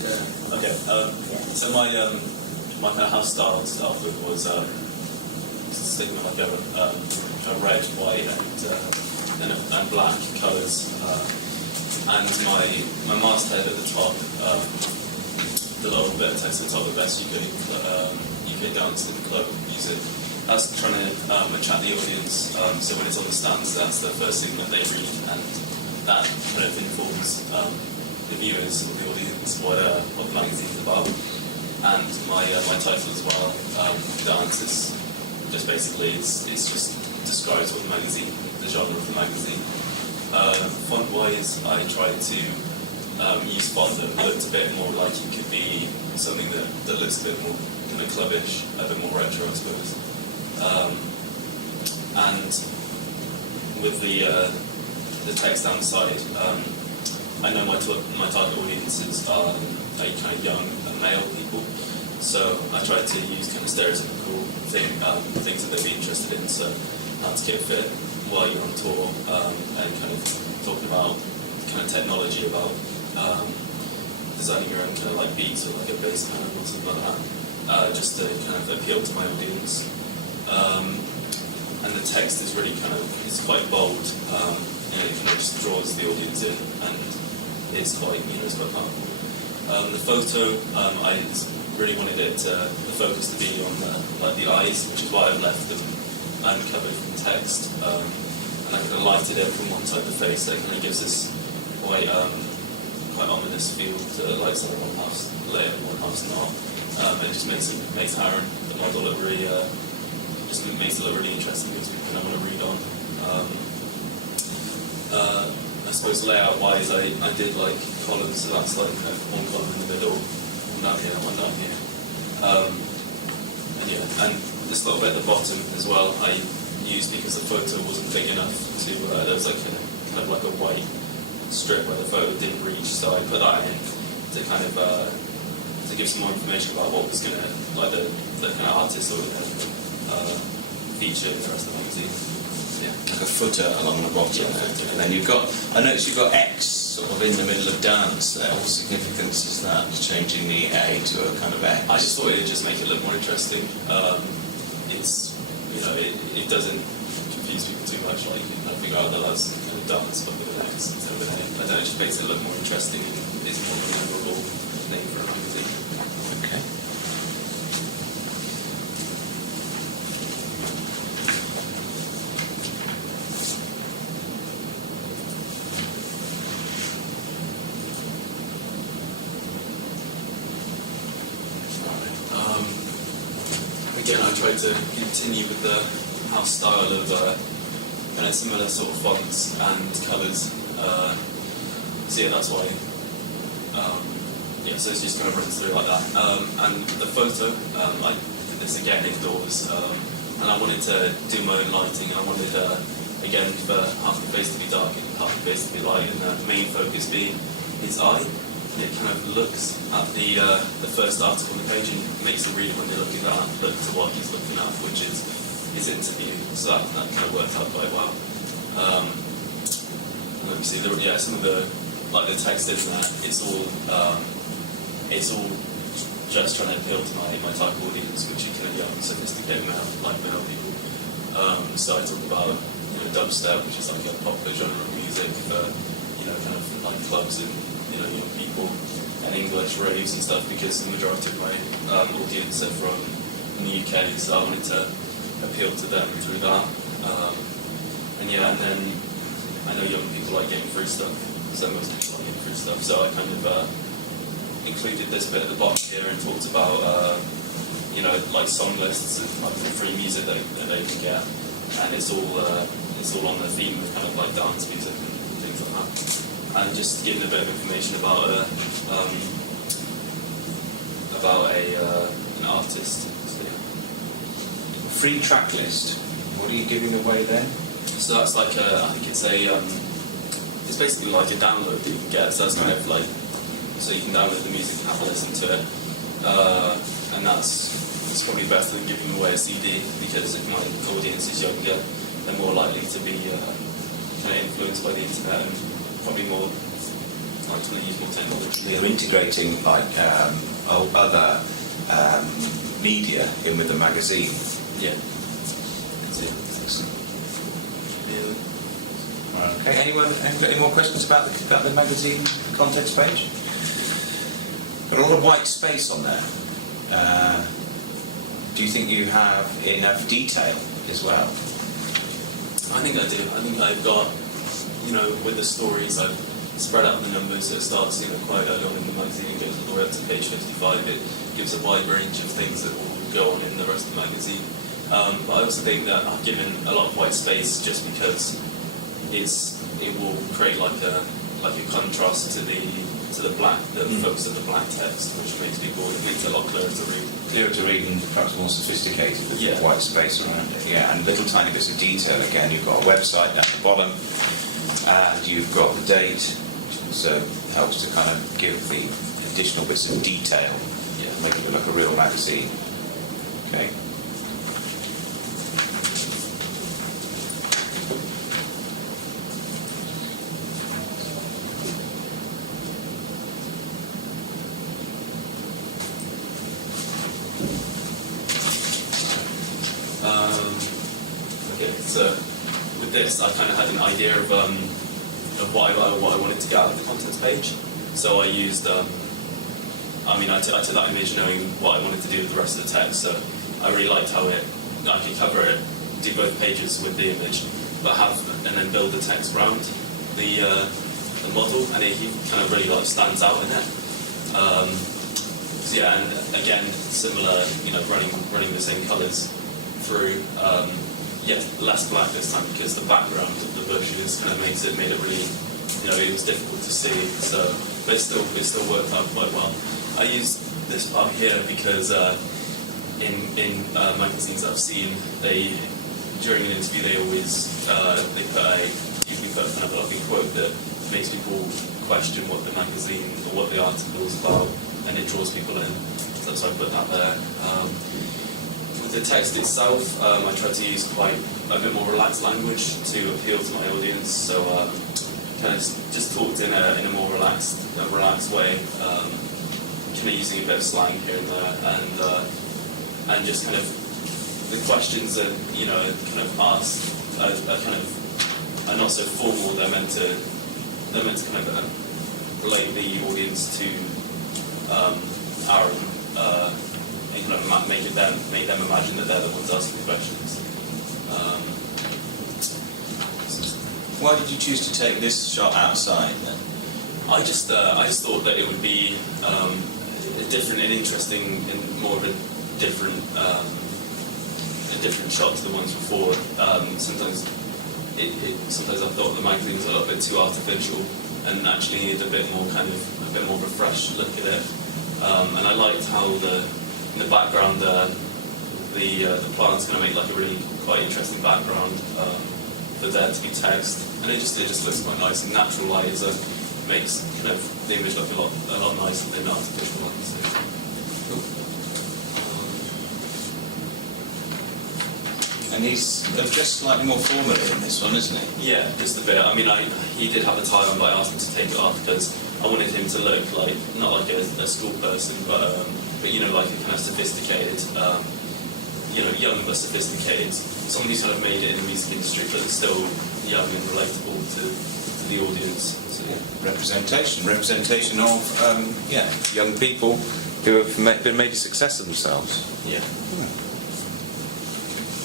Yeah. Okay. So my kind of house style to start with was sticking with like a red, white, and black colours, and my masthead at the top, the little bit of text at the top, the best UK dance in the club music. That's trying to attract the audience. So when it's on the stands, that's the first thing that they read, and that kind of informs the viewers or the audience what the magazine's about. And my title as well, Dance, is just basically it's just describes what the magazine, the genre of the magazine. Font-wise, I tried to use font that looked a bit more like it could be something that looks a bit more kind of clubbish, a bit more retro, I suppose. And with the text down the side, I know my target audiences are kind of young male people, so I tried to use kind of stereotypical things that they'd be interested in. So how to get fit while you're on tour, and kind of talking about kind of technology, about designing your own kind of like beats or like a bass pan or something like that, just to kind of appeal to my audience. And the text is really it's quite bold. It kind of just draws the audience in, and it's quite powerful. The photo, I really wanted the focus to be on the eyes, which is why I've left them uncovered from text, and I kind of lighted it from one side of the face. That kind of gives this quite ominous feel to like one half's lit and one half's not. It just makes Aaron, the model, look really makes it look really interesting, because we kind of want to read on. I suppose layout-wise, I did like columns, so that's like kind of one column in the middle, one down here, one down here. And this little bit at the bottom as well, I used because the photo wasn't big enough to, there was like kind of like a white strip where the photo didn't reach, so I put that in to kind of to give some more information about what was going to, like the kind of artist or feature in the rest of the magazine. Yeah. Like a footer along the bottom, and then I noticed you've got X sort of in the middle of dance there. What significance is that, changing the A to a kind of X? I just thought it would just make it look more interesting. It's, it doesn't confuse people too much, like you can figure out that that's kind of dance but with an X instead of an A. I don't know, it just makes it look more interesting, and it's more of a memorable name for a magazine. Okay. Again, I tried to continue with the house style of kind of similar sort of fonts and colours. So yeah, that's why. So it's just kind of runs through like that. And the photo, I did this again indoors, and I wanted to do my own lighting, and I wanted again for half the face to be dark and half the face to be light, and the main focus being his eye. It kind of looks at the first article on the page and makes the reader, when they look at that, look to what he's looking at, which is his interview. So that kind of worked out quite well. Let me see. Some of the text is there. It's all just trying to appeal to my type of audience, which are kind of young, sophisticated male people. So I talk about dubstep, which is like a popular genre of music for kind of like clubs and young people, and English raves and stuff, because the majority of my audience are from the UK, so I wanted to appeal to them through that. And then I know young people like getting free stuff, so most people like getting free stuff, so I kind of included this bit at the bottom here and talked about like song lists and like the free music that they can get, and it's all on the theme of kind of like dance music and things like that. And just giving a bit of information about an artist. So, yeah. Free track list. What are you giving away there? So that's like I think it's basically like a download that you can get. So that's kind of like, so you can download the music and have a listen to it. And it's probably better than giving away a CD, because if my audience is younger, they're more likely to be kind of influenced by the internet, and probably more clients when they use more technology. You're integrating like other media in with the magazine. Yeah. That's it. Excellent. Yeah. Okay. Anyone got any more questions about the magazine contents page? Got a lot of white space on there. Do you think you have enough detail as well? I think I do. I think I've got, with the stories, I've spread out the numbers, so it starts, quite early on in the magazine and goes all the way up to page 55. It gives a wide range of things that will go on in the rest of the magazine. But I also think that I've given a lot of white space just because it will create like a contrast to the black, the focus of the black text, which makes it a lot clearer to read. Clearer to read and perhaps more sophisticated with the white space around it. Yeah, and little tiny bits of detail again. You've got a website down the bottom, and you've got the date, which also helps to kind of give the additional bits of detail, make it look like a real magazine. Okay. So with this, I kind of had an idea of what I wanted to get out of the contents page. So I used, I took that image knowing what I wanted to do with the rest of the text. So I really liked how I could cover it, do both pages with the image, but and then build the text around the model, and he kind of really stands out in it. And again, similar, running the same colours through. Less black this time because the background of the bushes kind of made it really, it was difficult to see. So, but it still worked out quite well. I used this part here because in magazines I've seen, during an interview they always usually put kind of like a quote that makes people question what the magazine or what the article is about, and it draws people in. So I put that there. The text itself, I tried to use quite a bit more relaxed language to appeal to my audience. So kind of just talked in a more relaxed way, kind of using a bit of slang here and there, and just kind of the questions that kind of asked are not so formal. They're meant to kind of relate the audience to our. And kind of make them imagine that they're the ones asking the questions. Why did you choose to take this shot outside then? I just thought that it would be different and interesting, and more of a different shot to the ones before. Sometimes I thought the magazine was a little bit too artificial, and actually needed a bit more of a fresh look at it. And I liked how in the background, the plant's going to make like a really quite interesting background for there to be text, and it just looks quite nice. And natural light makes kind of the image look a lot nicer than artificial light. So. Cool. And he's dressed slightly more formally in this one, isn't he? Yeah, just a bit. I mean, he did have a tie on, but I asked him to take it off because I wanted him to look like not like a school person, but like a kind of sophisticated, young but sophisticated, someone who's kind of made it in the music industry, but is still young and relatable to the audience. So, yeah. Representation of young people who have made a success of themselves. Yeah.